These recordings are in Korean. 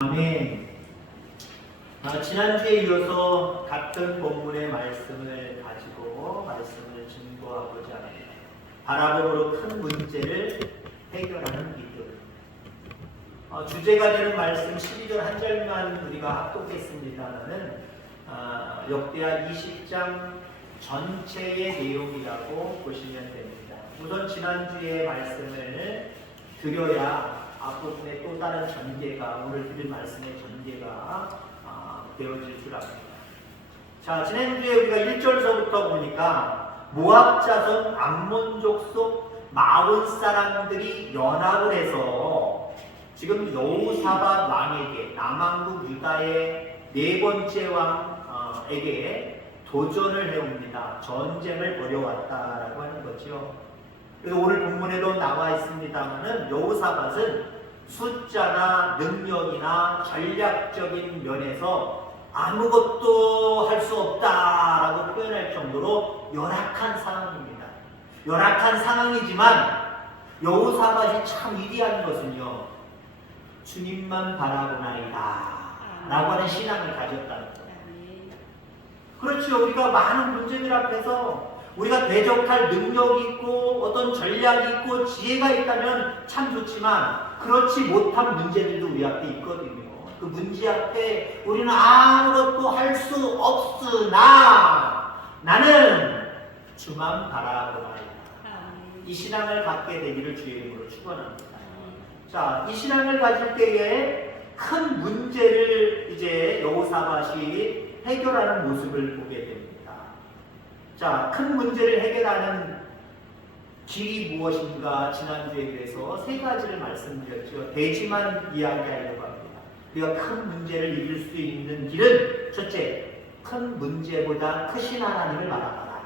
아멘. 지난주에 이어서 같은 본문의 말씀을 가지고 말씀을 증거하고자 합니다. 바라봄으로 큰 문제를 해결하는 믿음. 주제가 되는 말씀 12절 한 절만 우리가 합독했습니다만은 역대하 20장 전체의 내용이라고 보시면 됩니다. 우선 지난주의 말씀을 드려야 앞부분에 또 다른 전개가, 오늘 드릴 말씀의 전개가 되어질 줄 압니다. 자, 지난주에 우리가 1절서부터 보니까 모압 자손 암몬족 속 마온 사람들이 연합을 해서 지금 여호사밧 왕에게, 남왕국 유다의 네 번째 왕에게 도전을 해옵니다. 전쟁을 벌여왔다라고 하는 거죠. 그래서 오늘 본문에도 나와 있습니다만은 여호사밧은 숫자나 능력이나 전략적인 면에서 아무것도 할 수 없다라고 표현할 정도로 열악한 상황입니다. 열악한 상황이지만 여호사밧이 참 위대한 것은요, 주님만 바라보나이다 라고 하는 신앙을 가졌다는 거예요. 그렇죠. 우리가 많은 문제들 앞에서 우리가 대적할 능력이 있고 어떤 전략이 있고 지혜가 있다면 참 좋지만 그렇지 못한 문제들도 우리 앞에 있거든요. 그 문제 앞에 우리는 아무것도 할 수 없으나 나는 주만 바라보나이다. 이 신앙을 갖게 되기를 주의 이름으로 축원합니다. 자, 이 신앙을 가질 때에 큰 문제를 이제 여호사밧이 해결하는 모습을 보게 됩니다. 자, 큰 문제를 해결하는 길이 무엇인가 지난주에 대해서 세 가지를 말씀드렸죠. 대지만 이야기하려고 합니다. 우리가 큰 문제를 이길 수 있는 길은 첫째, 큰 문제보다 크신 하나님을 바라봐라.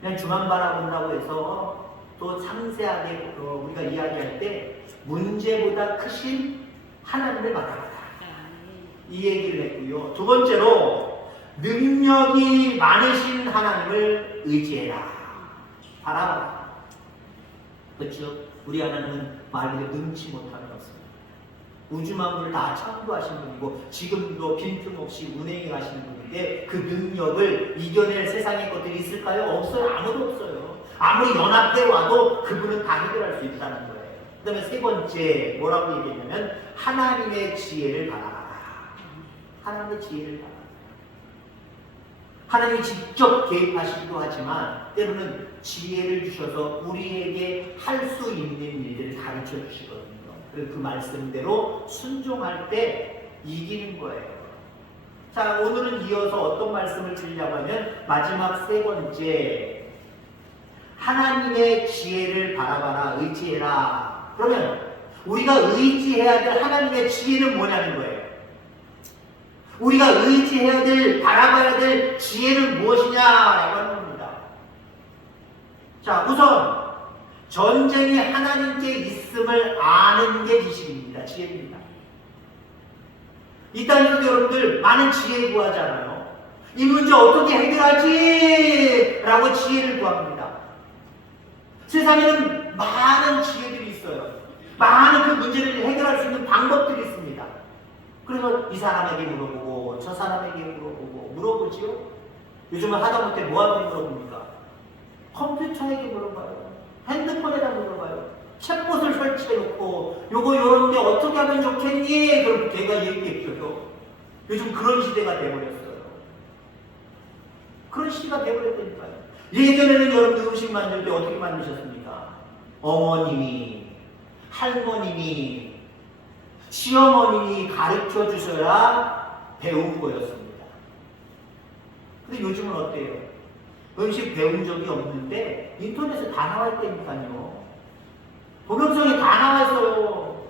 그냥 주만 바라본다고 해서 또 상세하게 우리가 이야기할 때 문제보다 크신 하나님을 바라봐라. 이 얘기를 했고요. 두 번째로 능력이 많으신 하나님을 의지해라. 바라봐라. 그렇죠? 우리 하나님은 말 그대로 능치 못함이 없습니다. 우주 만물을 다 창조하신 분이고 지금도 빈틈없이 운행하시는 분인데 그 능력을 이겨낼 세상의 것들이 있을까요? 없어요. 아무도 없어요. 아무리 연합해 와도 그분은 다 해결할 수 있다는 거예요. 그 다음에 세 번째 뭐라고 얘기했냐면 하나님의 지혜를 바라봐라. 하나님의 지혜를 바라봐라. 하나님이 직접 개입하시기도 하지만 때로는 지혜를 주셔서 우리에게 할 수 있는 일들을 가르쳐 주시거든요. 그래서 그 말씀대로 순종할 때 이기는 거예요. 자, 오늘은 이어서 어떤 말씀을 드리려고 하면 마지막 세 번째, 하나님의 지혜를 바라봐라, 의지해라. 그러면 우리가 의지해야 될 하나님의 지혜는 뭐냐는 거예요. 우리가 의지해야 될, 바라봐야 될 지혜는 무엇이냐라고 하는 겁니다. 자, 우선 전쟁이 하나님께 있음을 아는 게 지식입니다. 지혜입니다. 이 땅에서도 여러분들 많은 지혜 구하잖아요. 이 문제 어떻게 해결하지? 라고 지혜를 구합니다. 세상에는 많은 지혜들이 있어요. 많은 그 문제를 해결할 수 있는 방법들이 있습니다. 그래서 이 사람에게 물어보고 저 사람에게 물어보지요. 요즘은 하다못해 뭐한테 물어봅니까? 컴퓨터에게 물어봐요. 핸드폰에다 물어봐요. 챗봇을 설치해놓고 요거 요런데 어떻게 하면 좋겠니? 그럼 걔가 얘기해줘요. 요즘 그런 시대가 돼버렸어요. 그런 시대가 돼버렸다니까요. 예전에는 여러분들 음식 만들 때 어떻게 만드셨습니까? 어머님이, 할머님이, 시어머님이 가르쳐 주셔야 배운 거였습니다. 근데 요즘은 어때요? 음식 배운 적이 없는데 인터넷에 다 나와 있다니까요. 동영상에 다 나와 있어요.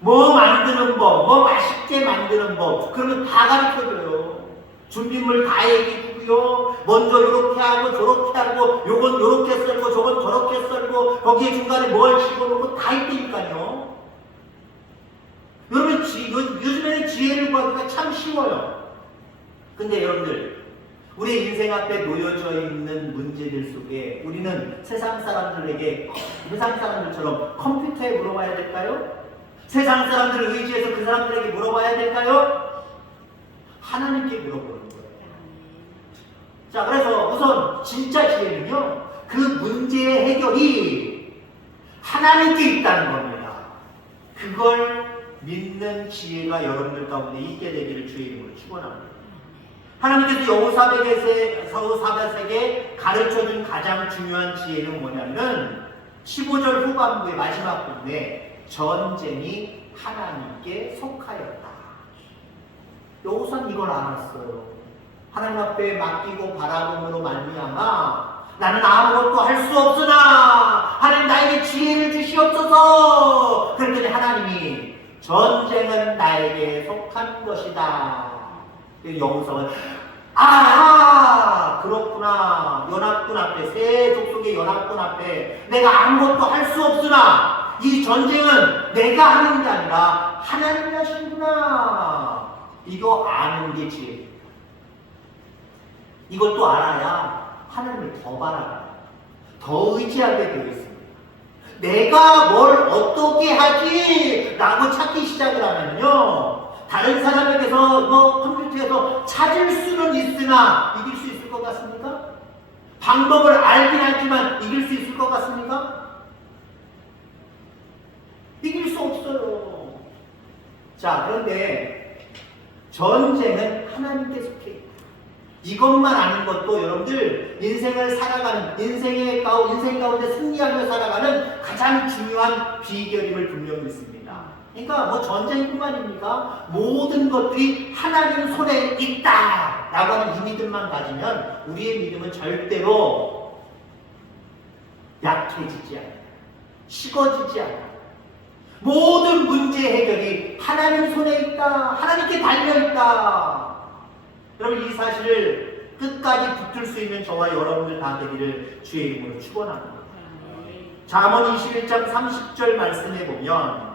뭐 만드는 법, 뭐 맛있게 만드는 법, 그러면 다 가르쳐줘요. 준비물 다 얘기해주고요. 먼저 이렇게 하고 저렇게 하고 요건 이렇게 썰고 저건 저렇게 썰고 거기에 중간에 뭘 집어넣고 다 있다니까요. 여러분 요즘에는 지혜를 구하기가 참 쉬워요. 근데 여러분들 우리 인생 앞에 놓여져 있는 문제들 속에 우리는 세상 사람들처럼 컴퓨터에 물어봐야 될까요? 세상 사람들을 의지해서 그 사람들에게 물어봐야 될까요? 하나님께 물어보는 거예요. 자, 그래서 우선 진짜 지혜는요, 그 문제의 해결이 하나님께 있다는 겁니다. 그걸 믿는 지혜가 여러분들 가운데 있게 되기를 주의 이름으로 축원합니다. 하나님께서 여호사밧에게 가르쳐준 가장 중요한 지혜는 뭐냐면 15절 후반부의 마지막 부분에 전쟁이 하나님께 속하였다. 여호사는 이걸 알았어요. 하나님 앞에 맡기고 바라봄으로 말미암아 나는 아무것도 할 수 없으나 하나님 나에게 지혜를 주시옵소서. 그랬더니 하나님이 전쟁은 나에게 속한 것이다. 여호사는 그렇구나. 연합군 앞에, 세 족속의 연합군 앞에 내가 아무것도 할 수 없으나 이 전쟁은 내가 하는 게 아니라 하나님이 하시는구나. 이거 아는 게 지혜. 이것도 알아야 하나님을 더 바라봐요. 더 의지하게 되어 있습니다. 내가 뭘 어떻게 하지? 라고 찾기 시작을 하면요, 다른 사람에게서 컴퓨터에서 찾을 수는 있으나 이길 수 있을 것 같습니까? 방법을 알긴 알지만 이길 수 있을 것 같습니까? 이길 수 없어요. 자, 그런데 전쟁은 하나님께 속해 있다. 이것만 아는 것도 여러분들 인생을 살아가는, 인생 가운데 승리하며 살아가는 가장 중요한 비결임을 분명히 믿습니다. 그러니까 전쟁뿐만입니까? 모든 것들이 하나님 손에 있다 라고 하는 이 믿음만 가지면 우리의 믿음은 절대로 약해지지 않아요. 식어지지 않아요. 모든 문제 해결이 하나님 손에 있다, 하나님께 달려있다. 여러분, 이 사실을 끝까지 붙들 수 있는 저와 여러분들 다 되기를 주의 이름으로 축원합니다. 잠언 21장 30절 말씀에 보면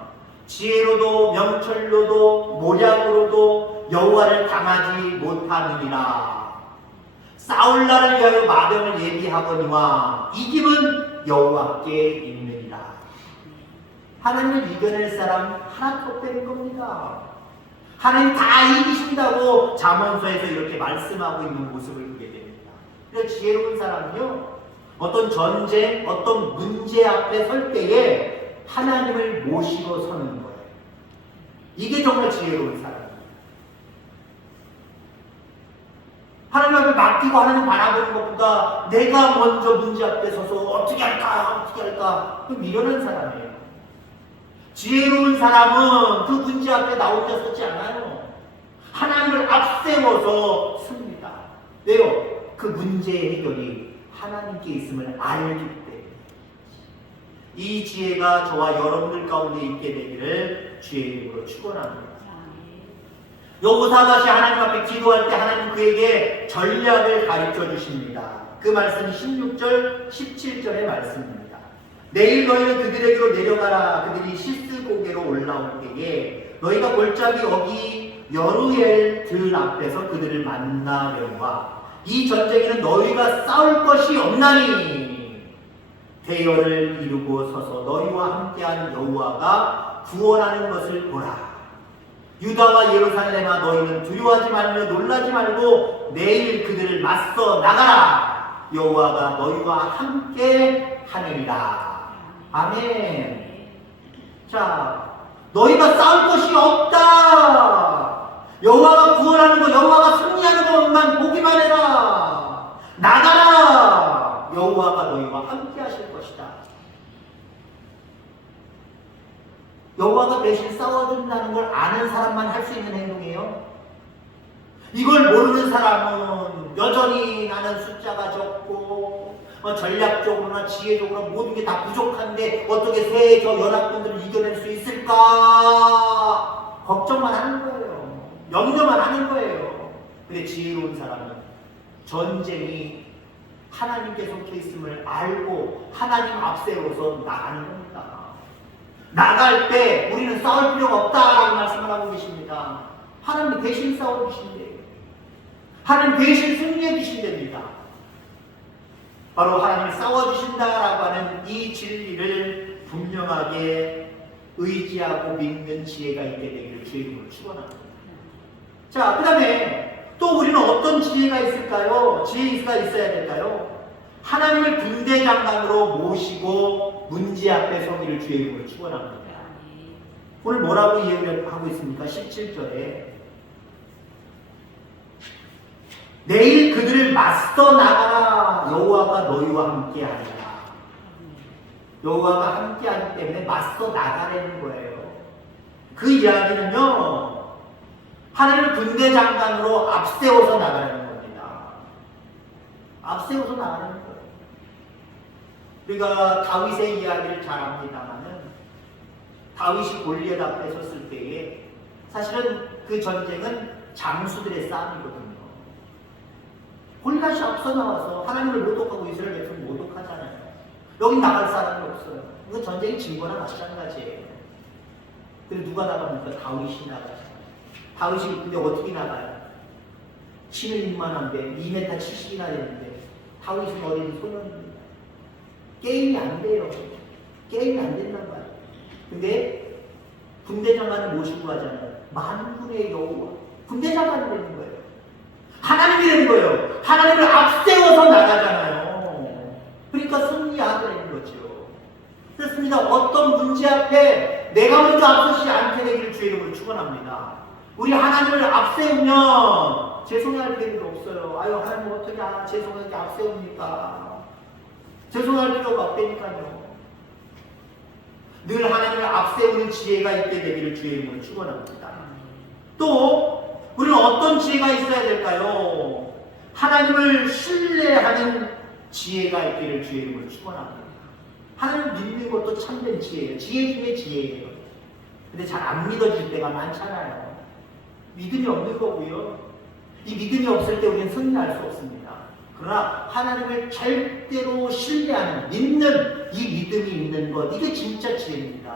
지혜로도 명철로도 모략으로도 여호와를 당하지 못하느니라. 싸울 날을 위하여 마병을 예비하거니와 이김은 여호와께 있느니라. 하나님을 이겨낼 사람 하나도 없다는 겁니다. 하나님 다 이기신다고 잠언서에서 이렇게 말씀하고 있는 모습을 보게 됩니다. 그래서 지혜로운 사람은요, 어떤 전쟁, 어떤 문제 앞에 설 때에 하나님을 모시고 서는 거예요. 이게 정말 지혜로운 사람이에요. 하나님 앞에 맡기고 하나님 바라보는 것보다 내가 먼저 문제 앞에 서서 어떻게 할까 그 미련한 사람이에요. 지혜로운 사람은 그 문제 앞에 나 혼자 서지 않아요. 하나님을 앞세워서 씁니다. 왜요? 그 문제의 해결이 하나님께 있음을 알기 때문에. 이 지혜가 저와 여러분들 가운데 있게 되기를 주의 이름으로 축원합니다. 여호사밧이 하나님 앞에 기도할 때 하나님 그에게 전략을 가르쳐 주십니다. 그 말씀이 16절, 17절의 말씀입니다. 내일 너희는 그들에게로 내려가라. 그들이 시스 고개로 올라올 때에 너희가 골짜기 어기 여루엘 들 앞에서 그들을 만나려니와 이 전쟁에는 너희가 싸울 것이 없나니 대열을 이루고 서서 너희와 함께한 여호와가 구원하는 것을 보라. 유다와 예루살렘아 너희는 두려워하지 말며 놀라지 말고 내일 그들을 맞서 나가라. 여호와가 너희와 함께 하느니라. 아멘. 자, 너희가 싸울 것이 없다. 여호와가 구원하는 것, 여호와가 승리하는 것만 보기만 해라. 나가라. 여호와가 너희와 함께 하실 것이다. 여호와가 대신 싸워준다는 걸 아는 사람만 할 수 있는 행동이에요. 이걸 모르는 사람은 여전히 나는 숫자가 적고 전략적으로나 지혜적으로 모든 게 다 부족한데 어떻게 저 연합군들을 이겨낼 수 있을까 걱정만 하는 거예요. 염려만 하는 거예요. 근데 지혜로운 사람은 전쟁이 하나님께 속해 있음을 알고 하나님 앞세워서 나가는 겁니다. 나갈 때 우리는 싸울 필요가 없다라고 말씀을 하고 계십니다. 하나님 대신 싸워주신대요. 하나님 대신 승리해 주신답니다. 바로 하나님이 싸워주신다라고 하는 이 진리를 분명하게 의지하고 믿는 지혜가 있게 되기를 주의 이름으로 축원합니다. 자, 그 다음에 또 우리는 어떤 지혜가 있을까요? 지혜가 있어야 될까요? 하나님을 군대 장관으로 모시고 문제 앞에 서기를 주의 이름으로 축원합니다. 오늘 뭐라고 이야기를 하고 있습니까? 17절에 내일 그들을 맞서 나가라. 여호와가 너희와 함께하리라. 여호와가 함께하기 때문에 맞서 나가라는 거예요. 그 이야기는요, 하나님을 군대 장관으로 앞세워서 나가라는 겁니다. 앞세워서 나가는 거예요. 우리가 다윗의 이야기를 잘 압니다만은 다윗이 골리앗 앞에 섰을 때에 사실은 그 전쟁은 장수들의 싸움이거든요. 골리앗이 앞서 나와서 하나님을 모독하고 이스라엘 백성을 모독하잖아요. 여기 나갈 사람이 없어요. 이거 전쟁이 진 거나 마찬가지예요. 근데 누가 나갑니까? 다윗이 나가요. 다윗이 근데 어떻게 나가요? 신을 임만한데 2m 70이나 되는데 다윗은 어린 소년입니다. 게임이 안 돼요. 게임이 안 된단 말이에요. 근데 군대 장관을 모시고 가잖아요. 만군의 여호와. 군대 장관이 되는 거예요. 하나님이 되는 거예요. 하나님을 앞세워서 나가잖아요. 그러니까 승리하게 되는 거죠. 그렇습니다. 어떤 문제 앞에 내가 먼저 앞서지 않게 되기를 주의 이름으로 축원합니다. 우리 하나님을 앞세우면 죄송할 필요가 없어요. 아유, 하나님 어떻게 죄송하게 앞세웁니까? 죄송할 필요가 없다니까요. 늘 하나님을 앞세우는 지혜가 있게 되기를 주의 이름으로 축원합니다. 또 우리는 어떤 지혜가 있어야 될까요? 하나님을 신뢰하는 지혜가 있기를 주의 이름으로 축원합니다. 하나님을 믿는 것도 참된 지혜예요. 지혜 중에 지혜예요. 근데 잘 안 믿어질 때가 많잖아요. 믿음이 없는 거고요. 이 믿음이 없을 때 우리는 승리할 수 없습니다. 그러나 하나님을 절대로 신뢰하는, 믿는 이 믿음이 있는 것, 이게 진짜 지혜입니다.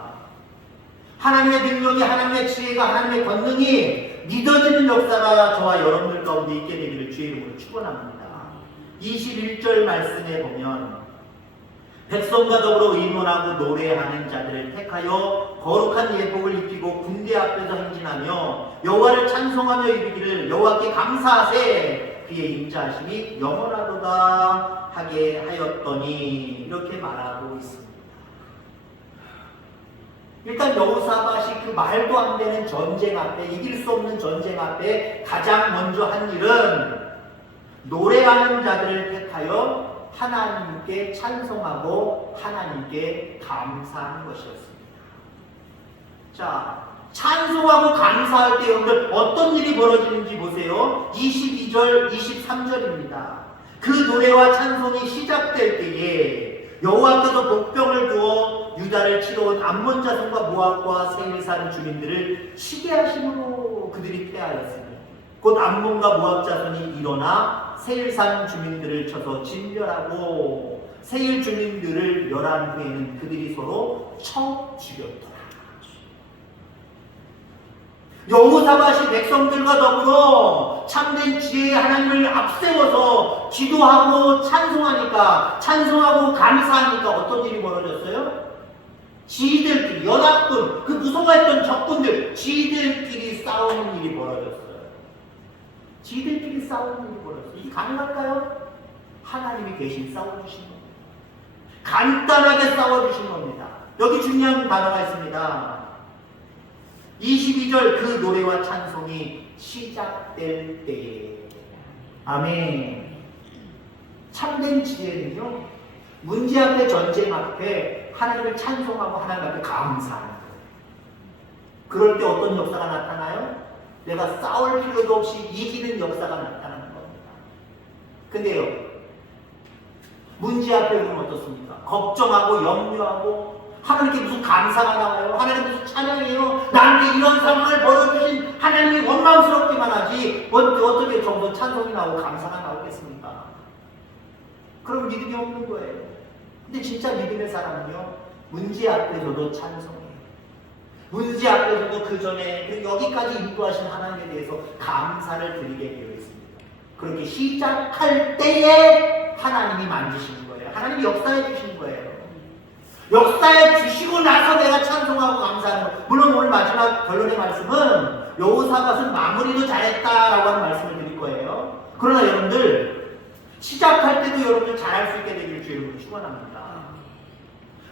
하나님의 능력이, 하나님의 지혜가, 하나님의 권능이 믿어지는 역사가 저와 여러분들 가운데 있게 되기를 주의 이름으로 축원합니다. 21절 말씀에 보면 백성과 더불어 의논하고 노래하는 자들을 택하여 거룩한 예복을 입히고 군대 앞에서 행진하며 여호와를 찬송하며 이르기를 여호와께 감사하세 그의 인자하심이 영원하도다 하게 하였더니 이렇게 말하고 있습니다. 일단 여호사밧이 그 말도 안 되는 전쟁 앞에, 이길 수 없는 전쟁 앞에 가장 먼저 한 일은 노래하는 자들을 택하여 하나님께 찬송하고 하나님께 감사하는 것이었습니다. 자, 찬송하고 감사할 때 여러분들 어떤 일이 벌어지는지 보세요. 22절, 23절입니다. 그 노래와 찬송이 시작될 때에 여호와께서 복병을 두어 유다를 치러온 암몬 자손과 모압과 세일산 주민들을 치게 하심으로 그들이 패하였으니 곧 암몬과 모압 자손이 일어나 세일산 주민들을 쳐서 진멸하고 세일 주민들을 멸한 후에는 그들이 서로 쳐 죽였더라. 여호사밧이 백성들과 더불어 참된 지혜의 하나님을 앞세워서 기도하고 찬송하고 감사하니까 어떤 일이 벌어졌어요? 지들끼리, 연합군, 그 무서워했던 적군들, 지들끼리 싸우는 일이 벌어졌어요. 지들끼리 싸우는 일이 벌어졌어요. 이게 가능할까요? 하나님이 대신 싸워주신 겁니다. 간단하게 싸워주신 겁니다. 여기 중요한 단어가 있습니다. 22절 그 노래와 찬송이 시작될 때에 아멘. 참된 지혜는요, 문제 앞에, 전쟁 앞에 하나님을 찬송하고 하나님 앞에 감사하는 거예요. 그럴 때 어떤 역사가 나타나요? 내가 싸울 필요도 없이 이기는 역사가 나타나는 겁니다. 근데요, 문제 앞에 우리는 어떻습니까? 걱정하고 염려하고 하나님께 무슨 감사가 나와요? 하나님 무슨 찬양이에요? 나한테 이런 상황을 벌어주신 하나님이 원망스럽기만 하지 어떻게 정도 찬송이 나오고 감사가 나오겠습니까? 그럼 믿음이 없는 거예요. 근데 진짜 믿음의 사람은요, 문제 앞에서도 찬송해요. 문제 앞에서도 그 전에 여기까지 인도하신 하나님에 대해서 감사를 드리게 되어 있습니다. 그렇게 시작할 때에 하나님이 만지시는 거예요. 하나님이 역사해 주시는 거예요. 역사에 주시고 나서 내가 찬송하고 감사하는 것. 물론 오늘 마지막 결론의 말씀은 여호사밧은 마무리도 잘했다라고 하는 말씀을 드릴 거예요. 그러나 여러분들 시작할 때도 여러분들 잘할 수 있게 되기를 주의 이름으로 축원합니다.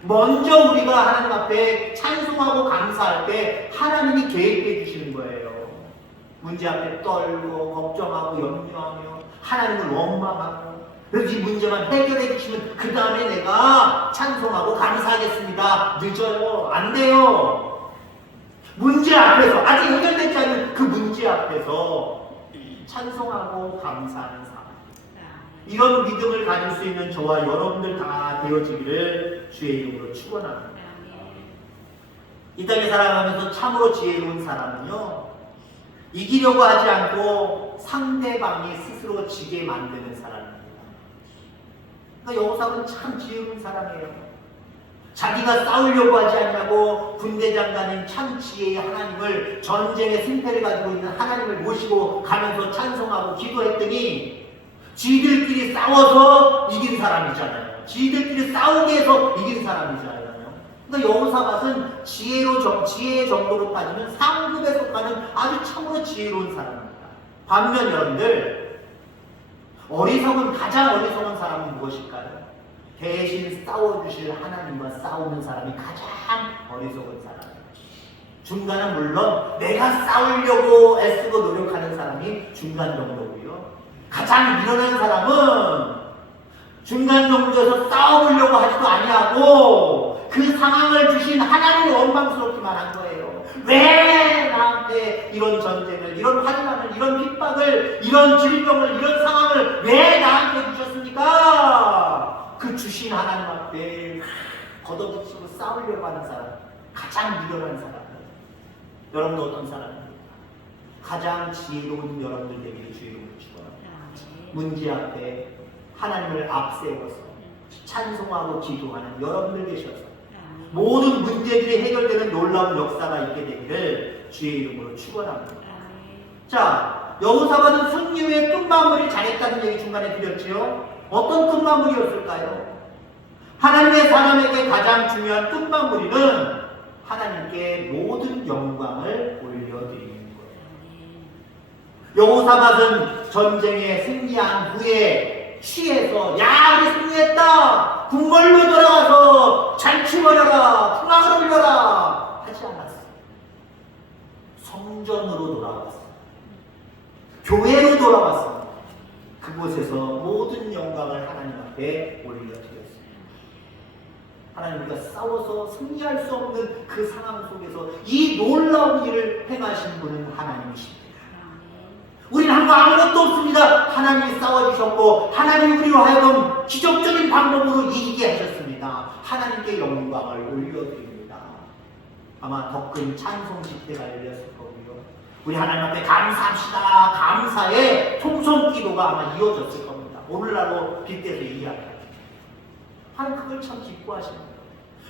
먼저 우리가 하나님 앞에 찬송하고 감사할 때 하나님이 계획해 주시는 거예요. 문제 앞에 떨고 걱정하고 염려하며 하나님을 원망하고, 그래서 이 문제만 해결해 주시면 그 다음에 내가 찬송하고 감사하겠습니다. 늦어요. 안 돼요. 문제 앞에서, 아직 해결되지 않는 그 문제 앞에서 찬송하고 감사하는 삶, 이런 믿음을 가질 수 있는 저와 여러분들 다 되어지기를 주의 이름으로 축원합니다. 이 땅에 살아가면서 참으로 지혜로운 사람은요, 이기려고 하지 않고 상대방이 스스로 지게 만드는 사람입니다. 그러니까 여호사밧은 참 지혜로운 사람이에요. 자기가 싸우려고 하지 않냐고 군대장관인 참 지혜의 하나님을, 전쟁의 승패를 가지고 있는 하나님을 모시고 가면서 찬송하고 기도했더니 지들끼리 싸워서 이긴 사람이잖아요. 지들끼리 싸우게 해서 이긴 사람이잖아요. 그러니까 여호사밧은 지혜의 정도로 따지면 상급에 속하는 아주 참으로 지혜로운 사람입니다. 반면 여러분들, 가장 어리석은 사람은 무엇일까요? 대신 싸워주실 하나님과 싸우는 사람이 가장 어리석은 사람이에요. 중간은 물론 내가 싸우려고 애쓰고 노력하는 사람이 중간 정도고요. 가장 미련한 사람은 중간 정도에서 싸워보려고 하지도 아니하고 그 상황을 주신 하나님을 원망스럽기만 한 거예요. 왜 나한테 이런 전쟁을, 이런 환난을, 이런 핍박을, 이런 질병을, 이런 상황을 왜 나한테 주셨습니까? 그 주신 하나님 앞에 걷어붙이고 싸우려고 하는 사람, 가장 미련한 사람. 여러분은 어떤 사람입니까? 가장 지혜로운 여러분들 되기를 주의 이름으로 축원합니다. 문제 앞에 하나님을 앞세워서 찬송하고 기도하는 여러분들 되셔서 모든 문제들이 해결되는 놀라운 역사가 있게 되기를 주의 이름으로 축원합니다. 자, 여호사밧은 승리 후에 끝마무리 잘했다는 얘기 중간에 드렸지요. 어떤 끝마무리였을까요? 하나님의 사람에게 가장 중요한 끝마무리는 하나님께 모든 영광을 올려드리는 거예요. 여호사밧은 전쟁에 승리한 후에 취해서 야 우리 승리했다, 궁궐로 돌아가서 잔치 벌여라, 풍악을 올려라 하지 않았어요. 성전으로 돌아왔어요. 교회로 돌아왔습니다. 그곳에서 모든 영광을 하나님 앞에 올려드렸습니다. 하나님, 우리가 싸워서 승리할 수 없는 그 상황 속에서 이 놀라운 일을 행하신 분은 하나님이십니다. 우리는 한 거 아무것도 없습니다. 하나님이 싸워주셨고 하나님이 우리로 하여금 기적적인 방법으로 이기게 하셨습니다. 하나님께 영광을 올려드립니다. 아마 더 큰 찬송 집회가 열렸을 거고요. 우리 하나님 앞에 감사합시다, 감사의 통성 기도가 아마 이어졌을 겁니다. 오늘날로 빗대서 이야기합니다. 하나님 그걸 참 기뻐하십니다.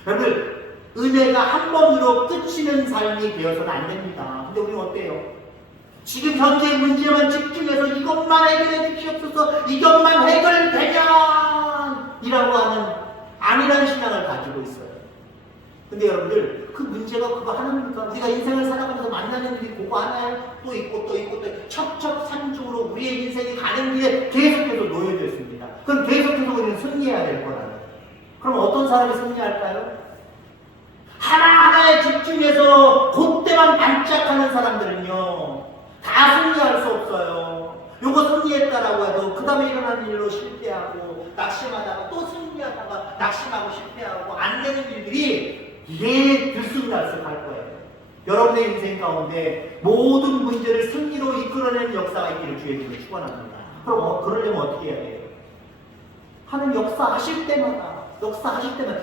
여러분, 은혜가 한 번으로 끝이는 삶이 되어서는 안 됩니다. 근데 우리는 어때요? 지금 현재 문제만 집중해서 이것만 해결해 주시옵소서, 이것만 해결되면 이라고 하는 아니라는 신앙을 가지고 있어요. 근데 여러분들, 그 문제가 그거 하나입니까? 우리가 인생을 살아가면서 만나는 일이 그거 하나요? 또 있고 또 있고 또 첩첩산중으로 우리의 인생이 가는 길에 계속해서 놓여져 있습니다. 그럼 계속해서 우리는 승리해야 될 거라는. 그럼 어떤 사람이 승리할까요? 하나하나에 집중해서 그때만 반짝하는 사람들은요, 다 승리할 수 없어요. 요거 승리했다라고 해도 그 다음에 일어나는 일로 실패하고 낙심하다가 또 승리하다가 낙심하고 실패하고 안 되는 일들이 이게 들쑥날쑥할 거예요. 여러분의 인생 가운데 모든 문제를 승리로 이끌어내는 역사가 있기를 주의 이름으로 축원합니다. 그럼 그러려면 어떻게 해야 돼요? 하나님 역사하실 때마다,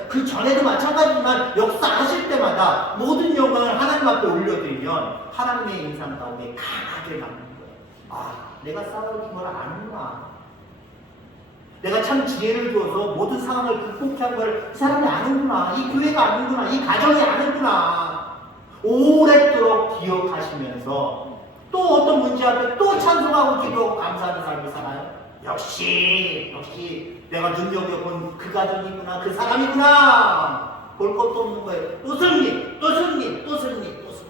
그 전에도 마찬가지지만 역사하실 때마다 모든 영광을 하나님 앞에 올려드리면 하나님의 인상 가운데 강하게 남는 거예요. 아, 내가 싸워준 걸 아는구나. 내가 참 지혜를 주어서 모든 상황을 극복한 걸 이 사람이 아는구나. 이 교회가 아는구나. 이 가정이 아는구나. 오랫도록 기억하시면서 또 어떤 문제 앞에 또 찬송하고 기도하고 감사하는 삶을 살아요. 역시 내가 눈여겨본 그 가정이구나, 그 사람이구나. 볼 것도 없는 거예요. 또 승리, 또 승리, 또 승리, 또 승리.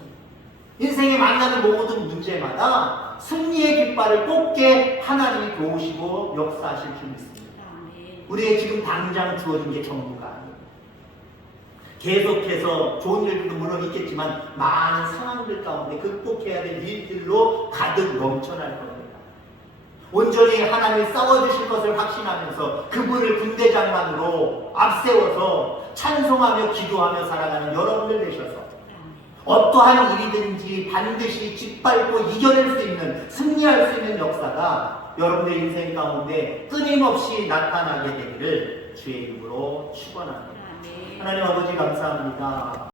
인생에 만나는 모든 문제마다 승리의 깃발을 꽂게 하나님이 도우시고 역사하실 줄 믿습니다. 우리의 지금 당장 주어진 게 전부가 아니에요. 계속해서 좋은 일들도 물론 있겠지만 많은 상황들 가운데 극복해야 될 일들로 가득 넘쳐날 겁니다. 온전히 하나님이 싸워주실 것을 확신하면서 그분을 군대장만으로 앞세워서 찬송하며 기도하며 살아가는 여러분들 되셔서 어떠한 일이든지 반드시 짓밟고 이겨낼 수 있는, 승리할 수 있는 역사가 여러분의 인생 가운데 끊임없이 나타나게 되기를 주의 이름으로 축원합니다. 하나님 아버지 감사합니다.